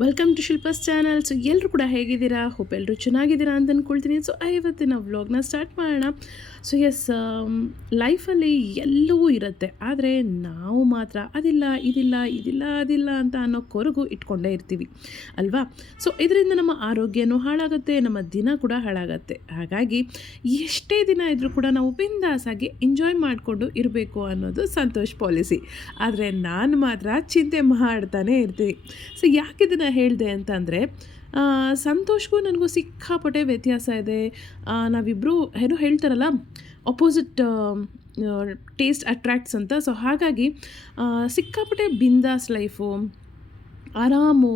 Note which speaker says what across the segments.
Speaker 1: Welcome to Shilpa's channel so ಎಲ್ಲರೂ ಕೂಡ ಹೇಗಿದ್ದೀರಾ? ಹೋಪ್ ಎಲ್ಲರೂ ಚೆನ್ನಾಗಿದ್ದೀರಾ ಅಂತ ಅಂದ್ಕೊಳ್ತೀನಿ ಸೊ ಇವತ್ತಿನ ವ್ಲಾಗ್ನ ಸ್ಟಾರ್ಟ್ ಮಾಡೋಣ. ಸೊ ಎಸ್ ಲೈಫಲ್ಲಿ ಎಲ್ಲವೂ ಇರುತ್ತೆ. ಆದರೆ, ನಾವು ಮಾತ್ರ ಅದಿಲ್ಲ, ಇದಿಲ್ಲ ಇದಿಲ್ಲ, ಅದಿಲ್ಲ ಅಂತ ಅನ್ನೋ ಕೊರಗು ಇಟ್ಕೊಂಡೇ ಇರ್ತೀವಿ. ಅಲ್ವಾ? ಸೊ ಇದರಿಂದ ನಮ್ಮ ಆರೋಗ್ಯನೂ ಹಾಳಾಗುತ್ತೆ, ನಮ್ಮ ದಿನ ಕೂಡ ಹಾಳಾಗುತ್ತೆ. ಹಾಗಾಗಿ, ಎಷ್ಟೇ ದಿನ ಇದ್ದರೂ ಕೂಡ ನಾವು ಬಿಂದಾಸಾಗಿ ಎಂಜಾಯ್ ಮಾಡಿಕೊಂಡು ಇರಬೇಕು ಅನ್ನೋದು ಸಂತೋಷ್ ಪಾಲಿಸಿ ಆದರೆ, ನಾನು ಮಾತ್ರ ಚಿಂತೆ ಮಾಡ್ತಾನೆ ಇರ್ತೀನಿ. ಸೊ ಯಾಕೆ ಇದನ್ನು ಹೇಳಿದೆ ಅಂತಂದರೆ ಸಂತೋಷ್ಗೂ ನನಗೂ ಸಿಕ್ಕಾಪಟ್ಟೆ ವ್ಯತ್ಯಾಸ ಇದೆ. ನಾವಿಬ್ಬರು ಏನು ಹೇಳ್ತಾರಲ್ಲ ಅಪೋಸಿಟ್ ಟೇಸ್ಟ್ ಅಟ್ರ್ಯಾಕ್ಟ್ಸ್ ಅಂತ. ಸೊ ಹಾಗಾಗಿ ಸಿಕ್ಕಾಪಟ್ಟೆ ಬಿಂದಾಸ್ ಲೈಫು ಆರಾಮು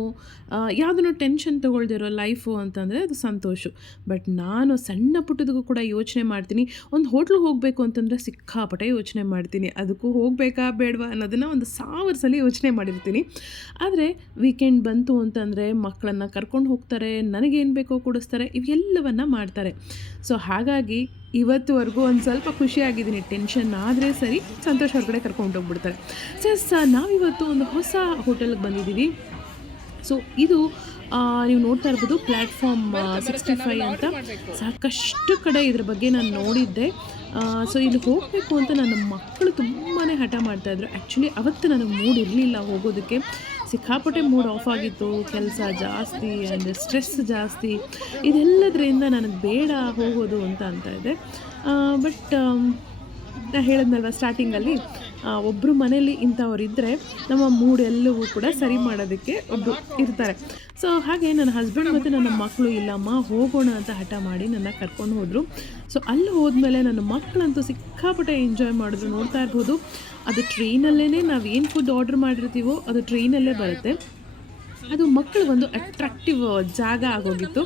Speaker 1: ಯಾವುದನ್ನು ಟೆನ್ಷನ್ ತೊಗೊಳ್ದಿರೋ ಲೈಫು ಅಂತಂದರೆ ಅದು ಸಂತೋಷ. ಬಟ್ ನಾನು ಸಣ್ಣ ಪುಟ್ಟದಕ್ಕೂ ಕೂಡ ಯೋಚನೆ ಮಾಡ್ತೀನಿ. ಒಂದು ಹೋಟ್ಲಿಗೆ ಹೋಗಬೇಕು ಅಂತಂದರೆ ಸಿಕ್ಕಾಪಟ್ಟೆ ಯೋಚನೆ ಮಾಡ್ತೀನಿ. ಅದಕ್ಕೂ ಹೋಗಬೇಕಾ ಬೇಡವಾ ಅನ್ನೋದನ್ನು ಒಂದು ಸಾವಿರ ಸಲ ಯೋಚನೆ ಮಾಡಿರ್ತೀನಿ. ಆದರೆ ವೀಕೆಂಡ್ ಬಂತು ಅಂತಂದರೆ ಮಕ್ಕಳನ್ನು ಕರ್ಕೊಂಡು ಹೋಗ್ತಾರೆ, ನನಗೇನು ಬೇಕೋ ಕೊಡಿಸ್ತಾರೆ, ಇವೆಲ್ಲವನ್ನು ಮಾಡ್ತಾರೆ. ಸೊ ಹಾಗಾಗಿ ಇವತ್ತುವರೆಗೂ ಒಂದು ಸ್ವಲ್ಪ ಖುಷಿಯಾಗಿದ್ದೀನಿ. ಟೆನ್ಷನ್ ಆದರೆ ಸರಿ ಸಂತೋಷ ಹೊರಗಡೆ ಕರ್ಕೊಂಡು ಹೋಗ್ಬಿಡ್ತಾರೆ. ಸಸ್ ನಾವಿವತ್ತು ಒಂದು ಹೊಸ ಹೋಟೆಲ್ಗೆ ಬಂದಿದ್ದೀವಿ. ಸೊ ಇದು ನೀವು ನೋಡ್ತಾ ಇರ್ಬೋದು ಪ್ಲ್ಯಾಟ್ಫಾರ್ಮ್ ಸಿಕ್ಸ್ಟಿ ಫೈವ್ ಅಂತ. ಸಾಕಷ್ಟು ಕಡೆ ಇದ್ರ ಬಗ್ಗೆ ನಾನು ನೋಡಿದ್ದೆ. ಸೊ ಇಲ್ಲಿ ಹೋಗಬೇಕು ಅಂತ ನನ್ನ ಮಕ್ಕಳು ತುಂಬಾ ಹಠ ಮಾಡ್ತಾಯಿದ್ರು ಆ್ಯಕ್ಚುಲಿ ಅವತ್ತು ನನಗೆ ಮೂಡ್ ಇರಲಿಲ್ಲ ಹೋಗೋದಕ್ಕೆ. ಸಿಕ್ಕಾಪಟ್ಟೆ ಮೂಡ್ ಆಫ್ ಆಗಿತ್ತು. ಕೆಲಸ ಜಾಸ್ತಿ ಆ್ಯಂಡ್ ಸ್ಟ್ರೆಸ್ ಜಾಸ್ತಿ. ಇದೆಲ್ಲದರಿಂದ ನನಗೆ ಬೇಡ ಹೋಗೋದು ಅಂತ ಅಂತ ಇದೆ. ಬಟ್ ನಾನು ಹೇಳಿದ್ನಲ್ವ ಸ್ಟಾರ್ಟಿಂಗಲ್ಲಿ ಒಬ್ಬರು ಮನೇಲಿ ಇಂಥವ್ರು ಇದ್ದರೆ ನಮ್ಮ ಮೂಡ್ ಎಲ್ಲವೂ ಕೂಡ ಸರಿ ಮಾಡೋದಕ್ಕೆ ಒಬ್ಬರು ಇರ್ತಾರೆ. ಸೊ ಹಾಗೆ ನನ್ನ ಹಸ್ಬೆಂಡ್ ಮತ್ತು ನನ್ನ ಮಕ್ಕಳು ಇಲ್ಲಮ್ಮ, ಹೋಗೋಣ ಅಂತ ಹಠ ಮಾಡಿ ನನ್ನ ಕರ್ಕೊಂಡು ಹೋದರು. ಸೊ ಅಲ್ಲಿ ಹೋದ್ಮೇಲೆ ನನ್ನ ಮಕ್ಕಳಂತೂ ಸಿಕ್ಕಾಪಟ್ಟೆ ಎಂಜಾಯ್ ಮಾಡಿದ್ರು, ನೋಡ್ತಾ ಇರ್ಬೋದು. ಅದು ಟ್ರೈನಲ್ಲೇ ನಾವು ಏನು ಫುಡ್ ಆರ್ಡ್ರ್ ಮಾಡಿರ್ತೀವೋ ಅದು ಟ್ರೈನಲ್ಲೇ ಬರುತ್ತೆ. ಅದು ಮಕ್ಕಳು ಒಂದು ಅಟ್ರಾಕ್ಟಿವ್ ಜಾಗ ಆಗೋಗಿತ್ತು.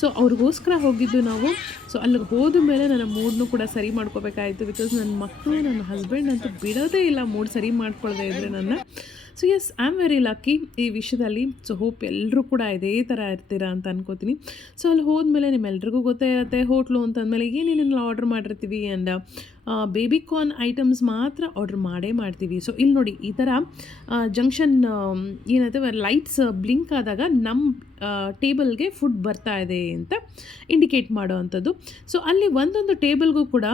Speaker 1: ಸೊ ಅವ್ರಿಗೋಸ್ಕರ ಹೋಗಿದ್ದು ನಾವು. ಸೊ ಅಲ್ಲಿಗೆ ಹೋದ ಮೇಲೆ ನನ್ನ ಮೂಡ್ನು ಕೂಡ ಸರಿ ಮಾಡ್ಕೋಬೇಕಾಯಿತು ಬಿಕಾಸ್ ನನ್ನ ಮಕ್ಕಳು ನನ್ನ ಹಸ್ಬೆಂಡ್ ಅಂತೂ ಬಿಡೋದೇ ಇಲ್ಲ ಮೂಡ್ ಸರಿ ಮಾಡ್ಕೊಳ್ಳದೆ ಇದ್ದರೆ ನನ್ನ. So yes I am very lucky ಈ ವಿಷಯದಲ್ಲಿ. ಸೊ ಹೋಪ್ ಎಲ್ಲರೂ ಕೂಡ ಇದೇ ಥರ ಇರ್ತೀರಾ ಅಂತ ಅನ್ಕೋತೀನಿ. ಸೊ ಅಲ್ಲಿ ಹೋದ್ಮೇಲೆ ನಿಮ್ಮೆಲ್ರಿಗೂ ಗೊತ್ತೇ ಇರುತ್ತೆ, ಹೋಟ್ಲು ಅಂತಂದಮೇಲೆ ಏನೇನೆಲ್ಲ ಆರ್ಡ್ರ್ ಮಾಡಿರ್ತೀವಿ ಆ್ಯಂಡ್ ಬೇಬಿ ಕಾರ್ನ್ ಐಟಮ್ಸ್ ಮಾತ್ರ ಆರ್ಡ್ರ್ ಮಾಡೇ ಮಾಡ್ತೀವಿ. ಸೊ ಇಲ್ಲಿ ನೋಡಿ, ಈ ಥರ ಜಂಕ್ಷನ್ ಏನಂತ ಲೈಟ್ಸ್ ಬ್ಲಿಂಕ್ ಆದಾಗ ನಮ್ಮ ಟೇಬಲ್ಗೆ ಫುಡ್ ಬರ್ತಾ ಇದೆ ಅಂತ ಇಂಡಿಕೇಟ್ ಮಾಡೋ ಅಂಥದ್ದು. ಸೊ ಅಲ್ಲಿ ಒಂದೊಂದು ಟೇಬಲ್ಗೂ ಕೂಡ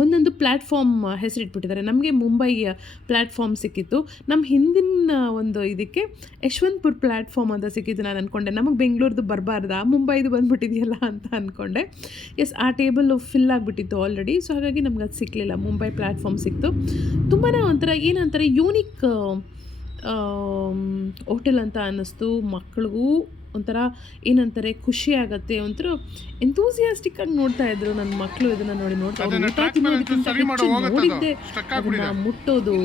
Speaker 1: ಒಂದೊಂದು ಪ್ಲ್ಯಾಟ್ಫಾರ್ಮ್ ಹೆಸರಿಟ್ಬಿಟ್ಟಿದ್ದಾರೆ. ನಮಗೆ ಮುಂಬೈ ಪ್ಲ್ಯಾಟ್ಫಾರ್ಮ್ ಸಿಕ್ಕಿತ್ತು. ನಮ್ಮ ಹಿಂದಿನ ಒಂದು ಇದಕ್ಕೆ ಯಶವಂತಪುರ್ ಪ್ಲ್ಯಾಟ್ಫಾರ್ಮ್ ಅಂತ ಸಿಕ್ಕಿದ್ದು ನಾನು ಅಂದ್ಕೊಂಡೆ ನಮಗೆ ಬೆಂಗಳೂರ್ದು ಬರಬಾರ್ದಾ? ಮುಂಬೈದು ಬಂದುಬಿಟ್ಟಿದೆಯಲ್ಲ ಅಂತ ಅಂದ್ಕೊಂಡೆ ಎಸ್ ಆ ಟೇಬಲ್ಲು ಫಿಲ್ ಆಗಿಬಿಟ್ಟಿತ್ತು ಆಲ್ರೆಡಿ ಸೊ ಹಾಗಾಗಿ ನಮ್ಗೆ ಅದು ಸಿಕ್ಕಲಿಲ್ಲ ಮುಂಬೈ ಪ್ಲ್ಯಾಟ್ಫಾರ್ಮ್ ಸಿಕ್ತು. ತುಂಬಾ ಒಂಥರ ಏನಂತಾರೆ ಯೂನಿಕ್ ಹೋಟೆಲ್ ಅಂತ ಅನ್ನಿಸ್ತು. ಮಕ್ಳಿಗೂ ಒಂಥರ ಏನಂತಾರೆ ಖುಷಿ ಆಗತ್ತೆ ಒಂಥರ ಎಂತೂಸಿಯಾಸ್ಟಿಕ್ ಆಗಿ ನೋಡ್ತಾ ಇದ್ರು ನನ್ನ ಮಕ್ಕಳು ಇದನ್ನ ನೋಡಿ ನೋಡ್ತಾ ಇದ್ದಾರೆ ಊಟ ತಿನ್ನೋದಕ್ಕಿಂತ ಹೆಚ್ಚು ನೋಡಿದ್ದೆ. ಅದನ್ನ ಮುಟ್ಟೋದು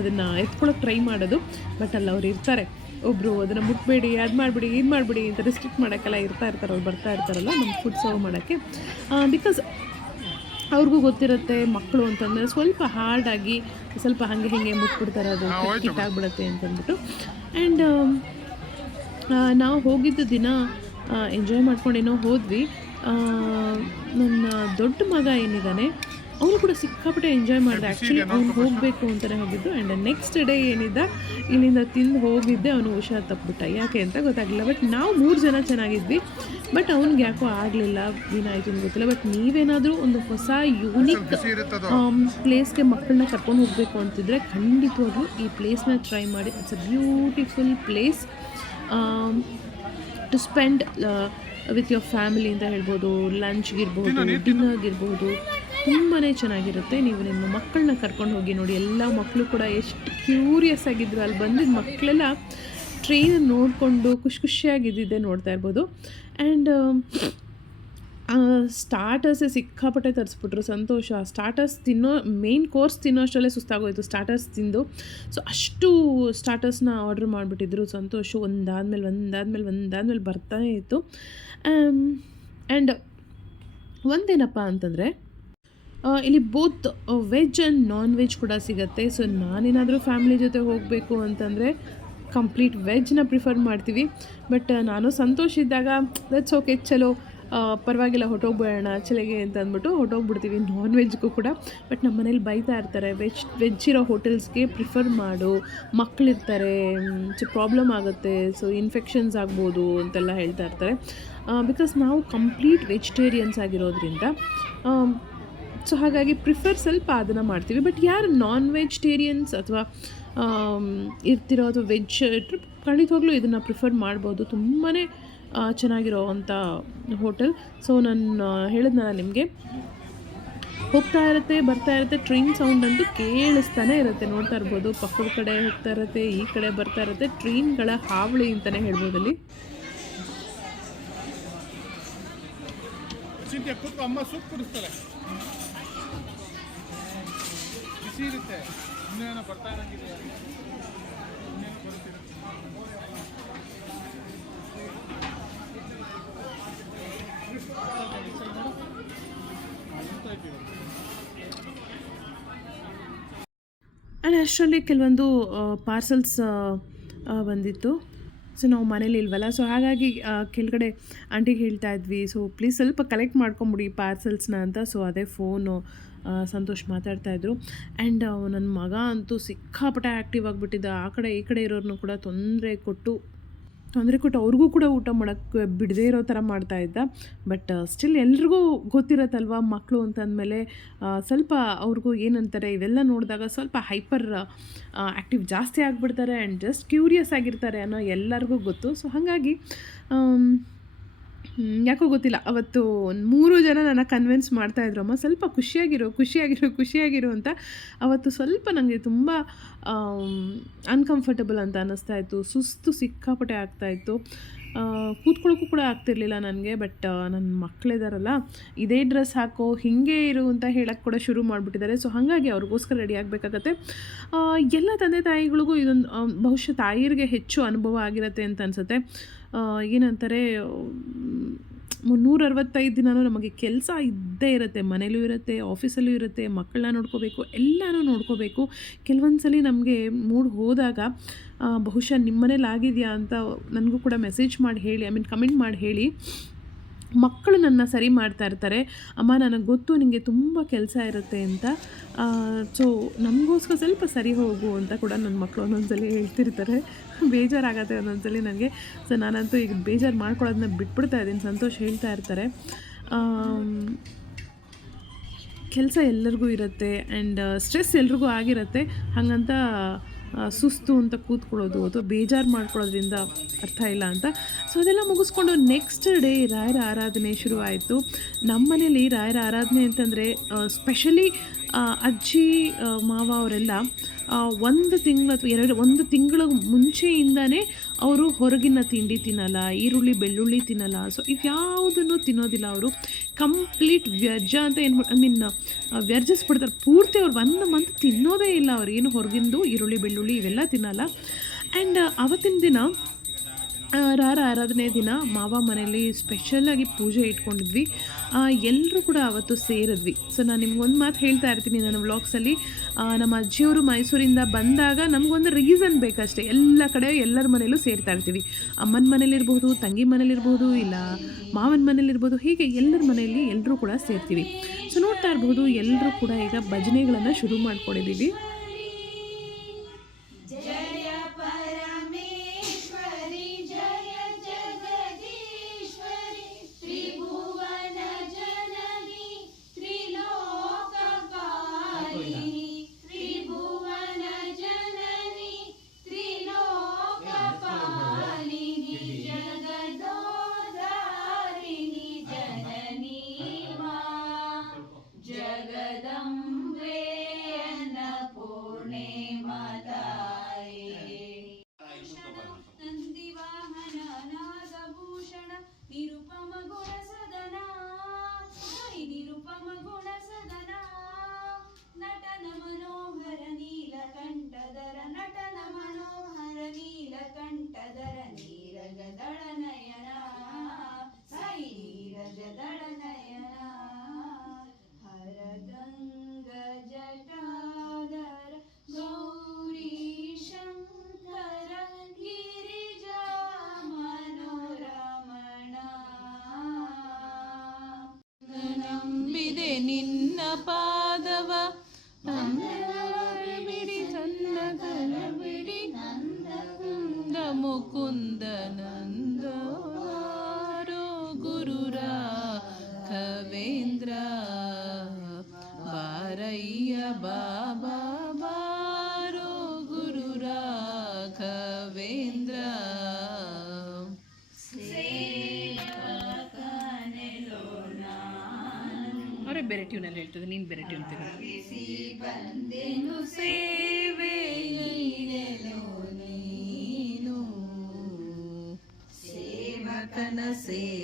Speaker 1: ಅದನ್ನ ಎತ್ಕೊಳ್ಳೋಕೆ ಟ್ರೈ ಮಾಡೋದು ಬಟ್ ಅಲ್ಲಿ ಅವ್ರು ಇರ್ತಾರೆ. ಒಬ್ರು ಅದನ್ನ ಮುಟ್ಬೇಡಿ ಅದು ಮಾಡ್ಬಿಡಿ ಇದು ಮಾಡಿಬಿಡಿ ಅಂತ ರಿಸ್ಟ್ರಿಕ್ಟ್ ಮಾಡೋಕ್ಕೆಲ್ಲ ಇರ್ತಾ ಇರ್ತಾರೆ ಅವ್ರು ಬರ್ತಾ ಇರ್ತಾರಲ್ಲ ನಮ್ಮ ಫುಡ್ ಸರ್ವ್ ಮಾಡೋಕ್ಕೆ. ಬಿಕಾಸ್ ಅವ್ರಿಗೂ ಗೊತ್ತಿರುತ್ತೆ ಮಕ್ಕಳು ಅಂತಂದರೆ ಸ್ವಲ್ಪ ಹಾರ್ಡ್ ಆಗಿ ಸ್ವಲ್ಪ ಹಾಗೆ ಹಿಂಗೆ ಮುಟ್ಬಿಡ್ತಾರೆ ಅದು ಕಿಟ್ಟಾಗ್ಬಿಡುತ್ತೆ ಅಂತಂದ್ಬಿಟ್ಟು. ಆ್ಯಂಡ್ ನಾವು ಹೋಗಿದ್ದ ದಿನ ಎಂಜಾಯ್ ಮಾಡ್ಕೊಂಡೇನೋ ಹೋದ್ವಿ. ನನ್ನ ದೊಡ್ಡ ಮಗ ಏನಿದ್ದಾನೆ ಅವನು ಕೂಡ ಸಿಕ್ಕಾಪಟ್ಟೆ ಎಂಜಾಯ್ ಮಾಡಿದೆ. ಆ್ಯಕ್ಚುಲಿ ಅವ್ನು ಹೋಗಬೇಕು ಅಂತಲೇ ಹೋಗಿದ್ದು. ಆ್ಯಂಡ್ ನೆಕ್ಸ್ಟ್ ಡೇ ಏನಿದ್ದ ಇಲ್ಲಿಂದ ತಿಂದು ಹೋಗಿದ್ದೆ. ಅವನು ಹುಷಾರು ತಪ್ಪಿಬಿಟ್ಟ. ಯಾಕೆ ಅಂತ ಗೊತ್ತಾಗಲಿಲ್ಲ. ಬಟ್ ನಾವು ಮೂರು ಜನ ಚೆನ್ನಾಗಿದ್ವಿ. ಬಟ್ ಅವ್ನಿಗೆ ಯಾಕೋ ಆಗಲಿಲ್ಲ ಏನಾಯಿತು ಅಂತ ಗೊತ್ತಿಲ್ಲ. ಬಟ್ ನೀವೇನಾದರೂ ಒಂದು ಹೊಸ ಯೂನಿಕ್ ಪ್ಲೇಸ್ಗೆ ಮಕ್ಕಳನ್ನ ಕರ್ಕೊಂಡು ಹೋಗಬೇಕು ಅಂತಿದ್ರೆ ಖಂಡಿತವಾಗ್ಲೂ ಈ ಪ್ಲೇಸ್ನ ಟ್ರೈ ಮಾಡಿ. It's a beautiful place to spend with your family ಅಂತ ಹೇಳ್ಬೋದು ಲಂಚ್ಗಿರ್ಬೋದು ಡಿನ್ನರ್ಗಿರ್ಬೋದು ತುಂಬಾ ಚೆನ್ನಾಗಿರುತ್ತೆ. ನೀವು ನಿಮ್ಮ ಮಕ್ಕಳನ್ನ ಕರ್ಕೊಂಡು ಹೋಗಿ ನೋಡಿ ಎಲ್ಲ ಮಕ್ಕಳು ಕೂಡ ಎಷ್ಟು ಕ್ಯೂರಿಯಸ್ ಆಗಿದ್ರು. ಅಲ್ಲಿ ಬಂದಿದ್ದ ಮಕ್ಕಳೆಲ್ಲ ಟ್ರೈನ್ ನೋಡಿಕೊಂಡು ಖುಷಿ ಖುಷಿಯಾಗಿದ್ದಿದ್ದೆ ನೋಡ್ತಾ ಇರ್ಬೋದು. ಆ್ಯಂಡ್ ಸ್ಟಾರ್ಟರ್ಸೇ ಸಿಕ್ಕಾಪಟ್ಟೆ ತರಿಸ್ಬಿಟ್ರು, ಸಂತೋಷ. ಸ್ಟಾರ್ಟರ್ಸ್ ತಿನ್ನೋ ಮೇನ್ ಕೋರ್ಸ್ ತಿನ್ನೋ ಅಷ್ಟರಲ್ಲೇ ಸುಸ್ತಾಗೋಯಿತು ಸ್ಟಾರ್ಟರ್ಸ್ ತಿಂದು. ಸೊ ಅಷ್ಟು ಸ್ಟಾರ್ಟರ್ಸ್ನ ಆರ್ಡ್ರ್ ಮಾಡಿಬಿಟ್ಟಿದ್ರು, ಸಂತೋಷ. ಒಂದಾದ್ಮೇಲೆ ಒಂದಾದ್ಮೇಲೆ ಒಂದಾದ್ಮೇಲೆ ಬರ್ತಾನೆ ಇತ್ತು. ಆ್ಯಂಡ್ ಒಂದೇನಪ್ಪ ಅಂತಂದರೆ ಇಲ್ಲಿ both veg and non veg ಕೂಡ ಸಿಗುತ್ತೆ. ಸೊ ನಾನೇನಾದರೂ ಫ್ಯಾಮಿಲಿ ಜೊತೆ ಹೋಗಬೇಕು ಅಂತಂದರೆ ಕಂಪ್ಲೀಟ್ ವೆಜ್ನ ಪ್ರಿಫರ್ ಮಾಡ್ತೀವಿ. ಬಟ್ ನಾನು ಸಂತೋಷ ಇದ್ದಾಗ ದಟ್ಸ್ ಓಕೆ ಚಲೋ. ಪರವಾಗಿಲ್ಲ ಹೊಟ್ಟೋಗ್ಬಿಡೋಣ ಚಳಿಗೆ ಅಂತ ಅಂದ್ಬಿಟ್ಟು ಹೊಟ್ಟೋಗ್ಬಿಡ್ತೀವಿ ನಾನ್ ವೆಜ್ಗೂ ಕೂಡ. ಬಟ್ ನಮ್ಮ ಮನೇಲಿ ಬೈತಾ ಇರ್ತಾರೆ ವೆಜ್ ವೆಜ್ ಇರೋ ಹೋಟೆಲ್ಸ್ಗೆ ಪ್ರಿಫರ್ ಮಾಡು. ಮಕ್ಕಳಿರ್ತಾರೆ ಪ್ರಾಬ್ಲಮ್ ಆಗುತ್ತೆ. ಸೊ ಇನ್ಫೆಕ್ಷನ್ಸ್ ಆಗ್ಬೋದು, ಅಂತೆಲ್ಲ ಹೇಳ್ತಾ ಇರ್ತಾರೆ. ಬಿಕಾಸ್ ನಾವು ಕಂಪ್ಲೀಟ್ ವೆಜಿಟೇರಿಯನ್ಸ್ ಆಗಿರೋದ್ರಿಂದ ಸೊ ಹಾಗಾಗಿ ಪ್ರಿಫರ್ ಸ್ವಲ್ಪ ಅದನ್ನು ಮಾಡ್ತೀವಿ. ಬಟ್ ಯಾರು ನಾನ್ ವೆಜಿಟೇರಿಯನ್ಸ್ ಅಥವಾ ಇರ್ತಿರೋ ಅಥವಾ ವೆಜ್ ಖಂಡಿತವಾಗ್ಲೂ ಇದನ್ನು ಪ್ರಿಫರ್ ಮಾಡ್ಬೋದು. ತುಂಬಾ ಚೆನ್ನಾಗಿರೋ ಅಂಥ ಹೋಟೆಲ್. ಸೊ ನಾನು ಹೇಳಿದ್ನಲ್ಲ ನಿಮಗೆ. ಹೋಗ್ತಾ ಇರುತ್ತೆ, ಬರ್ತಾ ಇರುತ್ತೆ ಟ್ರೈನ್ ಸೌಂಡ್ ಅಂತೂ ಕೇಳಿಸ್ತಾನೆ ಇರುತ್ತೆ. ನೋಡ್ತಾ ಇರ್ಬೋದು, ಪಕ್ಕದ ಕಡೆ ಹೋಗ್ತಾ ಇರುತ್ತೆ, ಈ ಕಡೆ ಬರ್ತಾ ಇರುತ್ತೆ. ಟ್ರೈನ್ಗಳ ಹಾವಳಿ ಅಂತಲೇ ಹೇಳ್ಬೋದು ಅಲ್ಲಿ. ಆ್ಯಂಡ್ ಅಷ್ಟರಲ್ಲಿ ಕೆಲವೊಂದು ಪಾರ್ಸಲ್ಸ್ ಬಂದಿತ್ತು. ಸೊ ನಾವು ಮನೇಲಿ ಇಲ್ವಲ್ಲ? ಸೊ ಹಾಗಾಗಿ ಕೆಳಗಡೆ ಆಂಟಿಗೆ ಹೇಳ್ತಾ ಇದ್ವಿ. ಸೊ ಪ್ಲೀಸ್ ಸ್ವಲ್ಪ ಕಲೆಕ್ಟ್ ಮಾಡ್ಕೊಂಬಿಡಿ ಪಾರ್ಸಲ್ಸ್ನ ಅಂತ. ಸೊ ಅದೇ ಫೋನು ಸಂತೋಷ್ ಮಾತಾಡ್ತಾ ಇದ್ರು. ಆ್ಯಂಡ್ ನನ್ನ ಮಗ ಅಂತೂ ಸಿಕ್ಕಾಪಟ್ಟೆ ಆ್ಯಕ್ಟಿವ್ ಆಗಿಬಿಟ್ಟಿದ್ದ. ಆ ಕಡೆ, ಈ ಕಡೆ ಇರೋರನ್ನು ಕೂಡ ತೊಂದರೆ ಕೊಟ್ಟು ತೊಂದರೆ ಕೊಟ್ಟು ಅವ್ರಿಗೂ ಕೂಡ ಊಟ ಮಾಡೋಕ್ಕೆ ಬಿಡದೇ ಇರೋ ಥರ ಮಾಡ್ತಾ ಇದ್ದ. ಬಟ್ ಸ್ಟಿಲ್ ಎಲ್ರಿಗೂ ಗೊತ್ತಿರತ್ತಲ್ವ ಮಕ್ಕಳು ಅಂತಂದಮೇಲೆ ಸ್ವಲ್ಪ ಅವ್ರಿಗೂ ಏನಂತಾರೆ, ಇವೆಲ್ಲ ನೋಡಿದಾಗ ಸ್ವಲ್ಪ ಹೈಪರ್ ಆ್ಯಕ್ಟಿವ್ ಜಾಸ್ತಿ ಆಗಿಬಿಡ್ತಾರೆ ಆ್ಯಂಡ್ ಜಸ್ಟ್ ಕ್ಯೂರಿಯಸ್ ಆಗಿರ್ತಾರೆ ಅನ್ನೋ ಎಲ್ಲರಿಗೂ ಗೊತ್ತು. ಸೊ ಹಾಗಾಗಿ ಯಾಕೋ ಗೊತ್ತಿಲ್ಲ. ಅವತ್ತು ಮೂರು ಜನ ನನ್ನ ಕನ್ವಿನ್ಸ್ ಮಾಡ್ತಾಯಿದ್ರು ಅಮ್ಮ. ಸ್ವಲ್ಪ ಖುಷಿಯಾಗಿರೋ ಖುಷಿಯಾಗಿರೋ ಖುಷಿಯಾಗಿರೋ ಅಂತ. ಅವತ್ತು ಸ್ವಲ್ಪ ನನಗೆ ತುಂಬ ಅನ್ಕಂಫರ್ಟಬಲ್ ಅಂತ ಅನ್ನಿಸ್ತಾ ಇತ್ತು, ಸುಸ್ತು ಸಿಕ್ಕಾಪಟ್ಟೆ ಆಗ್ತಾಯಿತ್ತು ಕೂತ್ಕೊಳ್ಳೋಕ್ಕೂ ಕೂಡ ಆಗ್ತಿರ್ಲಿಲ್ಲ ನನಗೆ ಬಟ್ ನನ್ನ ಮಕ್ಕಳಿದಾರಲ್ಲ ಇದೇ ಡ್ರೆಸ್ ಹಾಕೋ, ಹೀಗೆ ಇರು ಅಂತ ಹೇಳೋಕ್ಕೆ ಕೂಡ ಶುರು ಮಾಡಿಬಿಟ್ಟಿದ್ದಾರೆ. ಸೊ ಹಾಗಾಗಿ ಅವ್ರಿಗೋಸ್ಕರ ರೆಡಿ ಆಗಬೇಕಾಗತ್ತೆ. ಎಲ್ಲ ತಂದೆ ತಾಯಿಗಳಿಗೂ ಇದೊಂದು ಬಹುಶಃ ತಾಯಿಯರಿಗೆ ಹೆಚ್ಚು ಅನುಭವ ಆಗಿರತ್ತೆ ಅಂತ ಅನಿಸುತ್ತೆ. ಏನಂತಾರೆ ಮುನ್ನೂರ ಅರವತ್ತೈದು ದಿನವೂ ನಮಗೆ ಕೆಲಸ ಇದ್ದೇ ಇರುತ್ತೆ, ಮನೇಲೂ ಇರುತ್ತೆ, ಆಫೀಸಲ್ಲೂ ಇರುತ್ತೆ, ಮಕ್ಕಳನ್ನ ನೋಡ್ಕೋಬೇಕು, ಎಲ್ಲನೂ ನೋಡ್ಕೋಬೇಕು. ಕೆಲವೊಂದು ಸಲ ನಮಗೆ ಮೂಡ್ ಹೋದಾಗ ಬಹುಶಃ ನಿಮ್ಮ ಮನೇಲಿ ಆಗಿದೆಯಾ ಅಂತ ನನಗೂ ಕೂಡ ಮೆಸೇಜ್ ಮಾಡಿ ಹೇಳಿ ಐ ಮೀನ್ ಕಮೆಂಟ್ ಮಾಡಿ ಹೇಳಿ. ಮಕ್ಕಳು ನನ್ನ ಸರಿ ಮಾಡ್ತಾ ಇರ್ತಾರೆ. ಅಮ್ಮ, ನನಗೆ ಗೊತ್ತು ನಿಮಗೆ ತುಂಬ ಕೆಲಸ ಇರುತ್ತೆ ಅಂತ. ಸೊ ನಮಗೋಸ್ಕರ ಸ್ವಲ್ಪ ಸರಿ ಹೋಗು ಅಂತ ಕೂಡ ನನ್ನ ಮಕ್ಕಳು ಒಂದೊಂದ್ಸಲಿ ಹೇಳ್ತಿರ್ತಾರೆ. ಬೇಜಾರಾಗತ್ತೆ ಒಂದೊಂದ್ಸಲಿ ನನಗೆ ಸೊ ನಾನಂತೂ ಈಗ ಬೇಜಾರು ಮಾಡ್ಕೊಳ್ಳೋದನ್ನ ಬಿಟ್ಬಿಡ್ತಾ ಇದ್ದೀನಿ. ಸಂತೋಷ್ ಹೇಳ್ತಾ ಇರ್ತಾರೆ. ಕೆಲಸ ಎಲ್ಲರಿಗೂ ಇರುತ್ತೆ ಆ್ಯಂಡ್ ಸ್ಟ್ರೆಸ್ ಎಲ್ರಿಗೂ ಆಗಿರುತ್ತೆ. ಹಾಗಂತ ಸುಸ್ತು ಅಂತ ಕೂತ್ಕೊಳ್ಳೋದು ಅಥವಾ ಬೇಜಾರು ಮಾಡ್ಕೊಳ್ಳೋದ್ರಿಂದ ಅರ್ಥ ಇಲ್ಲ ಅಂತ. ಸೊ ಅದೆಲ್ಲ ಮುಗಿಸ್ಕೊಂಡು ನೆಕ್ಸ್ಟ್ ಡೇ ರಾಯರ ಆರಾಧನೆ ಶುರುವಾಯಿತು. ನಮ್ಮ ಮನೇಲಿ ರಾಯರ ಆರಾಧನೆ ಅಂತಂದರೆ ಸ್ಪೆಷಲಿ ಅಜ್ಜಿ ಮಾವ ಅವರೆಲ್ಲ ಒಂದು ತಿಂಗಳು ಅಥವಾ ಎರಡು, ಒಂದು ತಿಂಗಳ ಮುಂಚೆಯಿಂದನೇ ಅವರು ಹೊರಗಿನ ತಿಂಡಿ ತಿನ್ನಲ್ಲ, ಈರುಳ್ಳಿ ಬೆಳ್ಳುಳ್ಳಿ ತಿನ್ನಲ್ಲ. ಸೊ ಇವ್ಯಾವುದನ್ನು ತಿನ್ನೋದಿಲ್ಲ ಅವರು. ಕಂಪ್ಲೀಟ್ ವ್ಯರ್ಜ ಅಂತ ಏನು ಐ ಮೀನ್ ವ್ಯರ್ಜಿಸ್ಬಿಡ್ತಾರೆ. ಪೂರ್ತಿ ಅವ್ರು ಒಂದು ಮಂತ್ ತಿನ್ನೋದೇ ಇಲ್ಲ ಅವ್ರು. ಏನು ಹೊರಗಿಂದು ಈರುಳ್ಳಿ, ಬೆಳ್ಳುಳ್ಳಿ ಇವೆಲ್ಲ ತಿನ್ನಲ್ಲ. ಆ್ಯಂಡ್ ಅವತ್ತಿನ ದಿನ ರಾರ ಆರಾಧನೆ ದಿನ, ಮಾವ ಮನೆಯಲ್ಲಿ ಸ್ಪೆಷಲಾಗಿ ಪೂಜೆ ಇಟ್ಕೊಂಡಿದ್ವಿ. ಎಲ್ಲರೂ ಕೂಡ ಆವತ್ತು ಸೇರಿದ್ವಿ. ಸೊ ನಾನು ನಿಮ್ಗೊಂದು ಮಾತು ಹೇಳ್ತಾ ಇರ್ತೀನಿ ನನ್ನ ವ್ಲಾಗ್ಸಲ್ಲಿ ನಮ್ಮ ಅಜ್ಜಿಯವರು ಮೈಸೂರಿಂದ ಬಂದಾಗ ನಮಗೊಂದು ರೀಸನ್ ಬೇಕಷ್ಟೇ. ಎಲ್ಲ ಕಡೆ ಎಲ್ಲರ ಮನೇಲೂ ಸೇರ್ತಾ ಇರ್ತೀವಿ. ಅಮ್ಮನ ಮನೇಲಿರ್ಬೋದು, ತಂಗಿ ಮನೇಲಿರ್ಬೋದು, ಇಲ್ಲ ಮಾವನ ಮನೇಲಿರ್ಬೋದು, ಹೀಗೆ ಎಲ್ಲರ ಮನೆಯಲ್ಲಿ ಎಲ್ಲರೂ ಕೂಡ ಸೇರ್ತೀವಿ. ಸೊ ನೋಡ್ತಾ ಇರ್ಬೋದು ಎಲ್ಲರೂ ಕೂಡ ಈಗ ಭಜನೆಗಳನ್ನು ಶುರು ಮಾಡ್ಕೊಂಡಿದ್ದೀವಿ. ಬಾರಯ್ಯ ಬಾಬಾ ಬಾರೋ ಗುರು ರಾಘವೇಂದ್ರ. ಅವರೇ ಬೇರೆ ಟ್ಯೂನಲ್ಲಿ ಹೇಳ್ತದೆ ನೀನು ಬೇರೆ ಟ್ಯೂನ್ ಸಿ ಬಂದೆನು ಸೇವೆ ನೀನು. ಸೇವಕನ ಸೇವೆಯನ್ನು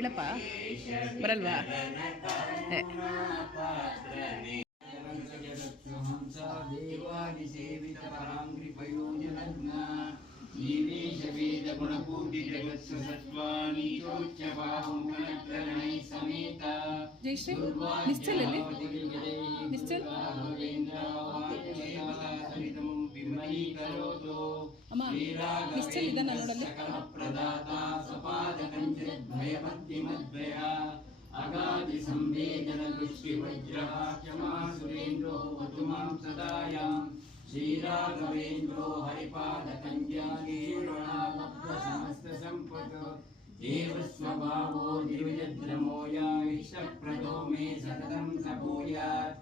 Speaker 1: ಹೇಳಪ್ಪ? ಬರಲ್ವಾ? ಜಯಶ್ರೀ ನಿಶ್ಚಲ್ ಅಮ್ಮ ನಿಶ್ಚಲ್ ಇದ್ದಾನ ನೋಡಲ್ಲಿ
Speaker 2: ಅಗಾಧಿ ಸಂವೇದನ ದೃಷ್ಟಿ ವಜ್ರ ಕ್ಷಮಾ ಸುರೇಂದ್ರೋ ವತುಮಾಂ ಸದಾಯಾಂ ಶ್ರೀರಾಘವೇಂದ್ರೋ ಹರಿಪಾದ ಕನ್ಯಾಗೀರ್ಣಾಲಬ್ಧ ಸಮಸ್ತ ಸಂಪತ್ ದೇವ ಸ್ವಭಾವೋ ನಿರ್ವಿಜದ್ರಮೋಯ ಇಷ್ಟಪ್ರದೋ ಮೇ ಸತತಂ ಸಭೂಯಾತ್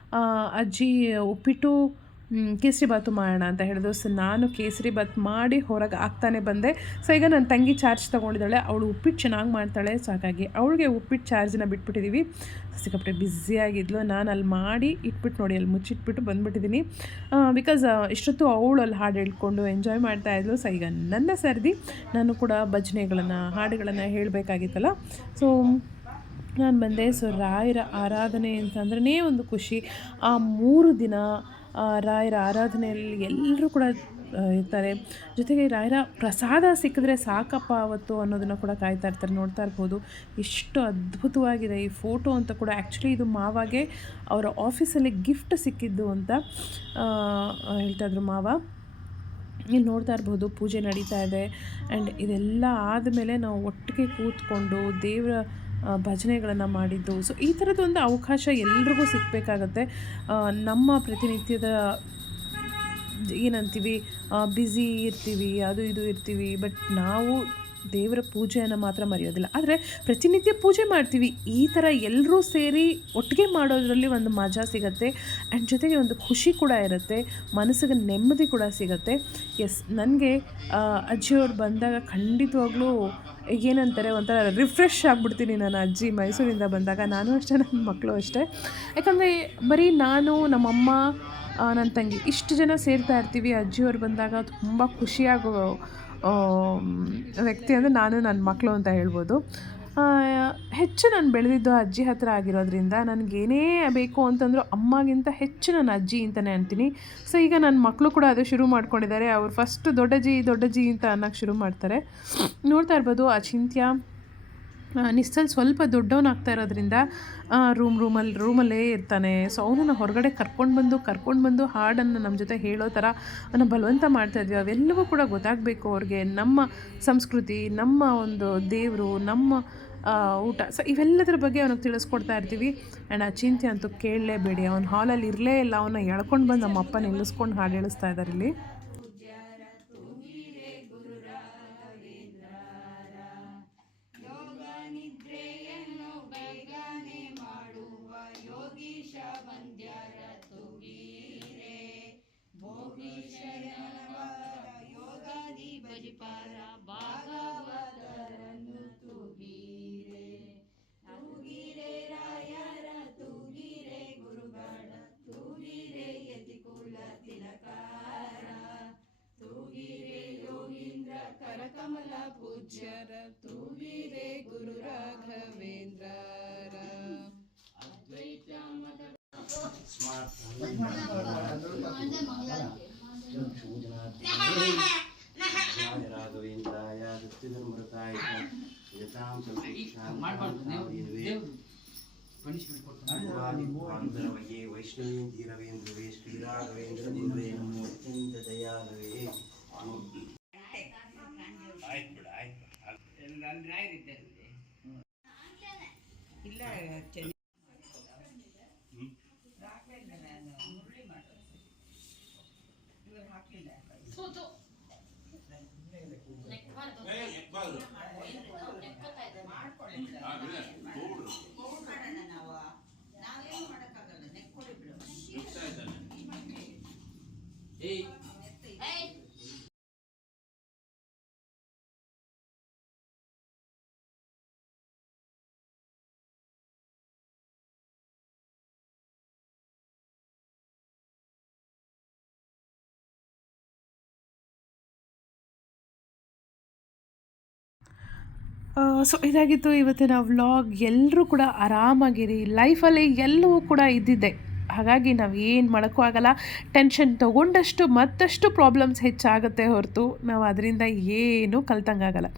Speaker 1: ಅಜ್ಜಿ ಉಪ್ಪಿಟ್ಟು ಕೇಸರಿ ಬಾತು ಮಾಡೋಣ ಅಂತ ಹೇಳಿದ್ರು. ಸೊ ನಾನು ಕೇಸರಿ ಬಾತ್ ಮಾಡಿ ಹೊರಗೆ ಆಗ್ತಾನೆ ಬಂದೆ. ಸೊ ಈಗ ನನ್ನ ತಂಗಿ ಚಾರ್ಜ್ ತೊಗೊಂಡಿದ್ದಾಳೆ. ಅವಳು ಉಪ್ಪಿಟ್ಟು ಚೆನ್ನಾಗಿ ಮಾಡ್ತಾಳೆ. ಸೊ ಹಾಗಾಗಿ ಅವಳಿಗೆ ಉಪ್ಪಿಟ್ಟು ಚಾರ್ಜನ್ನ ಬಿಟ್ಬಿಟ್ಟಿದ್ದೀವಿ ಸಿಕ್ಕಾಪಟ್ಟೆ ಬ್ಯುಸಿಯಾಗಿದ್ಲು ನಾನು ಅಲ್ಲಿ ಮಾಡಿ ಇಟ್ಬಿಟ್ಟು ನೋಡಿ, ಅಲ್ಲಿ ಮುಚ್ಚಿಟ್ಬಿಟ್ಟು ಬಂದುಬಿಟ್ಟಿದ್ದೀನಿ ಬಿಕಾಸ್ ಇಷ್ಟೊತ್ತು ಅವಳು ಅಲ್ಲಿ ಹಾಡು ಹೇಳ್ಕೊಂಡು ಎಂಜಾಯ್ ಮಾಡ್ತಾ ಇದ್ಲು. ಸೊ ಈಗ ನನ್ನ ಸರ್ದಿ. ನಾನು ಕೂಡ ಭಜನೆಗಳನ್ನು, ಹಾಡುಗಳನ್ನು ಹೇಳಬೇಕಾಗಿತ್ತಲ್ಲ. ಸೊ ನಾನು ಬಂದೆ. ಸೊ, ರಾಯರ ಆರಾಧನೆ ಅಂತಂದ್ರೇ ಒಂದು ಖುಷಿ. ಆ ಮೂರು ದಿನ ರಾಯರ ಆರಾಧನೆಯಲ್ಲಿ ಎಲ್ಲರೂ ಕೂಡ ಇರ್ತಾರೆ. ಜೊತೆಗೆ ರಾಯರ ಪ್ರಸಾದ ಸಿಕ್ಕಿದ್ರೆ ಸಾಕಪ್ಪ ಅವತ್ತು ಅನ್ನೋದನ್ನು ಕೂಡ ಕಾಯ್ತಾ ಇರ್ತಾರೆ. ನೋಡ್ತಾ ಇರ್ಬೋದು. ಎಷ್ಟು ಅದ್ಭುತವಾಗಿದೆ ಈ ಫೋಟೋ ಅಂತ ಕೂಡ. ಆ್ಯಕ್ಚುಲಿ ಇದು ಮಾವಾಗೆ ಅವರ ಆಫೀಸಲ್ಲಿ ಗಿಫ್ಟ್ ಸಿಕ್ಕಿದ್ದು ಅಂತ ಹೇಳ್ತಾಯಿದ್ರು ಮಾವ. ಇಲ್ಲಿ ನೋಡ್ತಾ ಇರ್ಬೋದು, ಪೂಜೆ ನಡೀತಾ ಇದೆ. ಆ್ಯಂಡ್ ಇದೆಲ್ಲ ಆದಮೇಲೆ ನಾವು ಒಟ್ಟಿಗೆ ಕೂತ್ಕೊಂಡು ದೇವರ ಭಜನೆಗಳನ್ನು ಮಾಡಿದ್ದು. ಸೊ ಈ ಥರದೊಂದು ಅವಕಾಶ ಎಲ್ರಿಗೂ ಸಿಗಬೇಕಾಗತ್ತೆ. ನಮ್ಮ ಪ್ರತಿನಿತ್ಯದ ಏನಂತೀವಿ ಬ್ಯುಸಿ ಇರ್ತೀವಿ, ಅದು ಇದು ಇರ್ತೀವಿ ಬಟ್ ನಾವು ದೇವರ ಪೂಜೆಯನ್ನು ಮಾತ್ರ ಮರೆಯೋದಿಲ್ಲ. ಆದರೆ ಪ್ರತಿನಿತ್ಯ ಪೂಜೆ ಮಾಡ್ತೀವಿ. ಈ ಥರ ಎಲ್ಲರೂ ಸೇರಿ ಒಟ್ಟಿಗೆ ಮಾಡೋದರಲ್ಲಿ ಒಂದು ಮಜಾ ಸಿಗತ್ತೆ. ಆ್ಯಂಡ್ ಜೊತೆಗೆ ಒಂದು ಖುಷಿ ಕೂಡ ಇರುತ್ತೆ. ಮನಸ್ಸಿಗೆ ನೆಮ್ಮದಿ ಕೂಡ ಸಿಗತ್ತೆ. ಎಸ್ ನನಗೆ ಅಜ್ಜಿಯವ್ರು ಬಂದಾಗ ಖಂಡಿತವಾಗ್ಲೂ ಏನಂತಾರೆ ಒಂಥರ ರಿಫ್ರೆಶ್ ಆಗಿಬಿಡ್ತೀನಿ ನನ್ನ ಅಜ್ಜಿ ಮೈಸೂರಿಂದ ಬಂದಾಗ. ನಾನು ಅಷ್ಟೇ ನನ್ನ ಮಕ್ಕಳು ಅಷ್ಟೇ. ಯಾಕಂದರೆ ಬರೀ ನಾನು, ನಮ್ಮಮ್ಮ ನನ್ನ ತಂಗಿ ಇಷ್ಟು ಜನ ಸೇರ್ತಾ ಇರ್ತೀವಿ. ಅಜ್ಜಿಯವ್ರು ಬಂದಾಗ ತುಂಬ ಖುಷಿಯಾಗೋ ವ್ಯಕ್ತಿ ಅಂದರೆ ನಾನು ನನ್ನ ಮಕ್ಕಳು ಅಂತ ಹೇಳ್ಬೋದು. ಹೆಚ್ಚು ನಾನು ಬೆಳೆದಿದ್ದು ಅಜ್ಜಿ ಹತ್ರ ಆಗಿರೋದ್ರಿಂದ ನನಗೇನೇ ಬೇಕು ಅಂತಂದರೂ ಅಮ್ಮಗಿಂತ ಹೆಚ್ಚು ನನ್ನ ಅಜ್ಜಿ ಅಂತಲೇ ಅಂತೀನಿ. ಸೊ ಈಗ ನನ್ನ ಮಕ್ಕಳು ಕೂಡ ಅದು ಶುರು ಮಾಡ್ಕೊಂಡಿದ್ದಾರೆ. ಅವ್ರು ಫಸ್ಟ್ ದೊಡ್ಡಜ್ಜಿ ದೊಡ್ಡಜ್ಜಿ ಅಂತ ಅನ್ನೋಕ್ಕೆ ಶುರು ಮಾಡ್ತಾರೆ. ನೋಡ್ತಾ ಇರ್ಬೋದು ಅಚಿಂತ್ಯ ಆ, ನಿಸ್ತಲ್ ಸ್ವಲ್ಪ ದೊಡ್ಡವನಾಗ್ತಾ ಇರೋದ್ರಿಂದ ರೂಮ್ ರೂಮಲ್ಲಿ ರೂಮಲ್ಲೇ ಇರ್ತಾನೆ. ಸೊ ಅವನನ್ನು ಹೊರಗಡೆ ಕರ್ಕೊಂಡು ಬಂದು ಕರ್ಕೊಂಡು ಬಂದು ಹಾಡನ್ನು ನಮ್ಮ ಜೊತೆ ಹೇಳೋ ಥರ ಅವನ್ನ ಬಲವಂತ ಮಾಡ್ತಾಯಿದ್ವಿ ಅವೆಲ್ಲವೂ ಕೂಡ ಗೊತ್ತಾಗಬೇಕು ಅವ್ರಿಗೆ. ನಮ್ಮ ಸಂಸ್ಕೃತಿ ನಮ್ಮ ಒಂದು ದೇವರು ನಮ್ಮ ಊಟ. ಸೊ ಇವೆಲ್ಲದರ ಬಗ್ಗೆ ಅವನಿಗೆ ತಿಳಿಸ್ಕೊಡ್ತಾ ಇರ್ತೀವಿ. ಆ್ಯಂಡ್ ಚಿಂತೆ ಅಂತೂ ಕೇಳಲೇಬೇಡಿ. ಅವ್ನು ಹಾಲಲ್ಲಿ ಇರಲೇ ಇಲ್ಲ. ಅವನ್ನ ಎಳ್ಕೊಂಡು ಬಂದು ನಮ್ಮ ಅಪ್ಪ ನಿಲ್ಲಿಸ್ಕೊಂಡು ಹಾಡು ಹೇಳಿಸ್ತಾ ಇದ್ದಾರೆ ಇಲ್ಲಿ.
Speaker 3: ಪೂಜ್ಯರ ತೂಗಿರೆ ಗುರು ರಾಘವೇಂದ್ರರ
Speaker 2: ರಾಘವೇಂದ್ರಾಯ ದತ್ತಧರ್ಮೃತಾಯ ಯತಾಂ
Speaker 4: ಮಾಡ್ಬಾರ್ದು ದೇವ್ರು ದೇವ್ರು ಪನಿಷ್ಮೆಂಟ್ ಕೊಡ್ತಾನೆ
Speaker 2: ಸಂಪೂರ್ಣವಾಗಿ ಶ್ರೀರಾಘವೇಂದ್ರ ದೇವರೇ ನಮೋ ಅತ್ಯಂತ ದಯಾಲವೇ
Speaker 4: ಏಯ್.
Speaker 1: ಸೊ ಇದಾಗಿತ್ತು ಇವತ್ತಿನ ವ್ಲಾಗ್ ಎಲ್ಲರೂ ಕೂಡ ಆರಾಮಾಗಿರಿ. ಲೈಫಲ್ಲಿ ಎಲ್ಲವೂ ಕೂಡ ಇದ್ದಿದ್ದೆ. ಹಾಗಾಗಿ ನಾವು ಏನು ಮಾಡೋಕ್ಕೂ ಆಗಲ್ಲ. ಟೆನ್ಷನ್ ತೊಗೊಂಡಷ್ಟು ಮತ್ತಷ್ಟು ಪ್ರಾಬ್ಲಮ್ಸ್ ಹೆಚ್ಚಾಗುತ್ತೆ ಹೊರತು ನಾವು ಅದರಿಂದ ಏನೂ ಕಲ್ತಂಗಾಗಲ್ಲ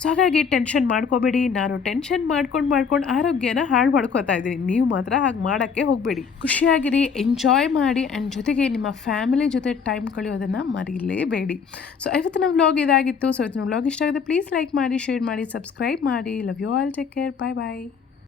Speaker 1: ಸೊ ಹಾಗಾಗಿ ಟೆನ್ಷನ್ ಮಾಡ್ಕೋಬೇಡಿ. ನಾನು ಟೆನ್ಷನ್ ಮಾಡ್ಕೊಂಡು ಮಾಡ್ಕೊಂಡು ಆರೋಗ್ಯನ ಹಾಳು ಮಾಡ್ಕೋತಾ ಇದ್ದೀನಿ. ನೀವು ಮಾತ್ರ ಹಾಗೆ ಮಾಡೋಕ್ಕೆ ಹೋಗಬೇಡಿ. ಖುಷಿಯಾಗಿರಿ. ಎಂಜಾಯ್ ಮಾಡಿ ಆ್ಯಂಡ್ ಜೊತೆಗೆ ನಿಮ್ಮ ಫ್ಯಾಮಿಲಿ ಜೊತೆ ಟೈಮ್ ಕಳೆಯೋದನ್ನು ಮರೀಲೇಬೇಡಿ. ಸೊ ಇವತ್ತಿನ ವ್ಲಾಗ್ ಇದಾಗಿತ್ತು. ಸೊ ಇವತ್ತಿನ ವ್ಲಾಗ್ ಇಷ್ಟ ಆಗಿದೆ ಪ್ಲೀಸ್ ಲೈಕ್ ಮಾಡಿ ಶೇರ್ ಮಾಡಿ ಸಬ್ಸ್ಕ್ರೈಬ್ ಮಾಡಿ. Love you all take care bye bye